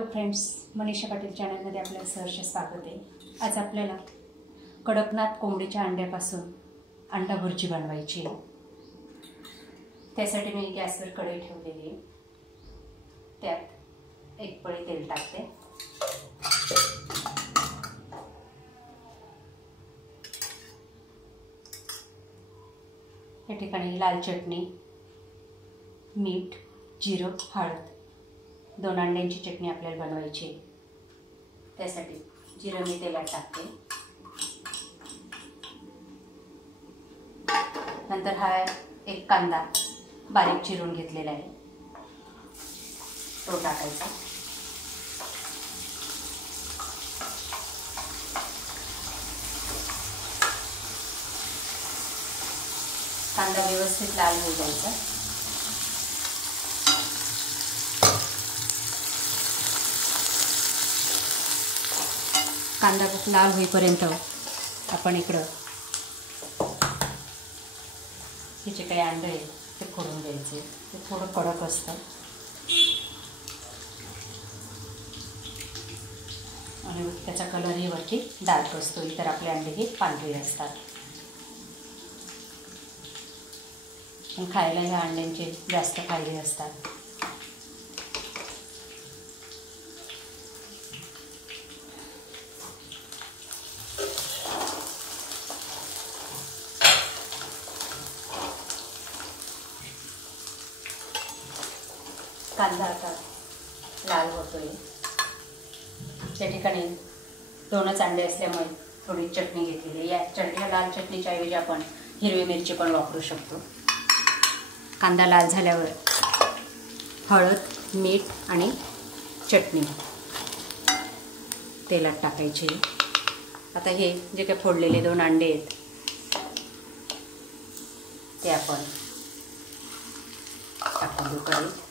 Hello friends, Manisha Patil चॅनलमध्ये आपलं सहर्ष स्वागत आहे। आज आपल्याला कडकनाथ कोंबडीच्या अंड्यापासून अंडा भुर्जी बनवायची आहे। त्यासाठी मी गॅसवर कढई ठेवलेली आहे। त्यात एक पळी तेल टाकते। या ठिकाणी लाल चटणी, मीठ, जिरं, हळद, 2 अंड्यांची चटणी आपल्याला बनवायची आहे। त्यासाठी जिरं मी तेलात टाकते। नंतर हा एक कांदा बारीक चिरून घेतलेला आहे, तो टाकायचा। कांदा व्यवस्थित लाल होऊ द्यायचा। कांदा लाल होईपर्यंत आपण इकडं हे जे काही अंडे आहे ते फोडून घ्यायचे। ते थोडं कडक असतं आणि त्याचा कलरही वरती डार्क असतो। इतर आपले अंडे हे पांढरे असतात, पण खायला ह्या अंड्यांचे जास्त फायदे असतात। कांदा आता लाल होतोय। त्या ठिकाणी 2च अंडे असल्यामुळे थोडी चटणी घेतलेली। या चटणीला लाल चटणीच्या ऐवजी आपण हिरवी मिरची पण वापरू शकतो। कांदा लाल झाल्यावर हळद, मीठ आणि चटणी तेलात टाकायची। आता हे जे काही फोडलेले 2 अंडे आहेत ते आपण टाकून देऊ कढईत।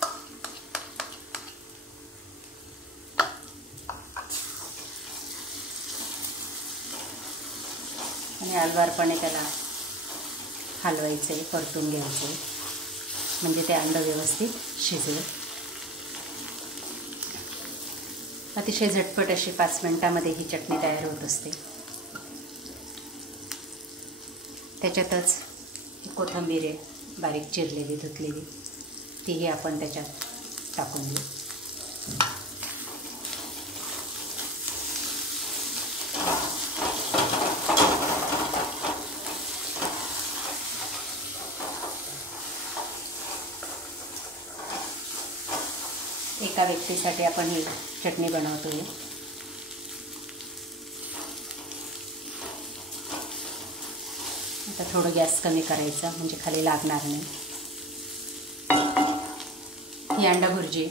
आणि हलवारपणे त्याला हलवायचे, परतून घ्यायचे, म्हणजे ते अंड व्यवस्थित शिजेल। अतिशय झटपट अशी 5 मिनिटांमध्ये ही चटणी तयार होत असते। त्याच्यातच कोथिंबीर आहे बारीक चिरलेली, धुतलेली, तीही आपण त्याच्यात टाकून देऊ। एका व्यक्तीसाठी आपण ही चटणी बनवतोय। आता थोडं गॅस कमी करायचा, म्हणजे खाली लागणार नाही। ही अंडा भुर्जी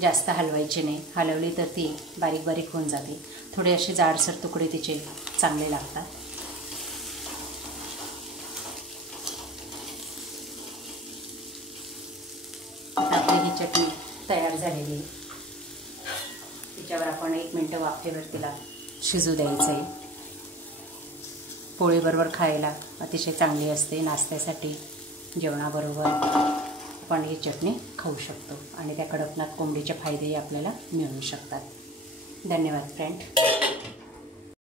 जास्त हलवायची नाही, हलवली तर ती बारीक बारीक होऊन जाते। थोडे असे जाडसर तुकडे तिचे चांगले लागतात। आपली ही चटणी तयार झालेली आहे। तिच्यावर आपण 1 मिनिट वाफेवर तिला शिजू द्यायचं आहे। पोळीबरोबर खायला अतिशय चांगली असते। नाश्त्यासाठी, जेवणाबरोबर आपण ही चटणी खाऊ शकतो आणि त्या कडकनाथ कोंबडीचे फायदेही आपल्याला मिळू शकतात। धन्यवाद फ्रेंड।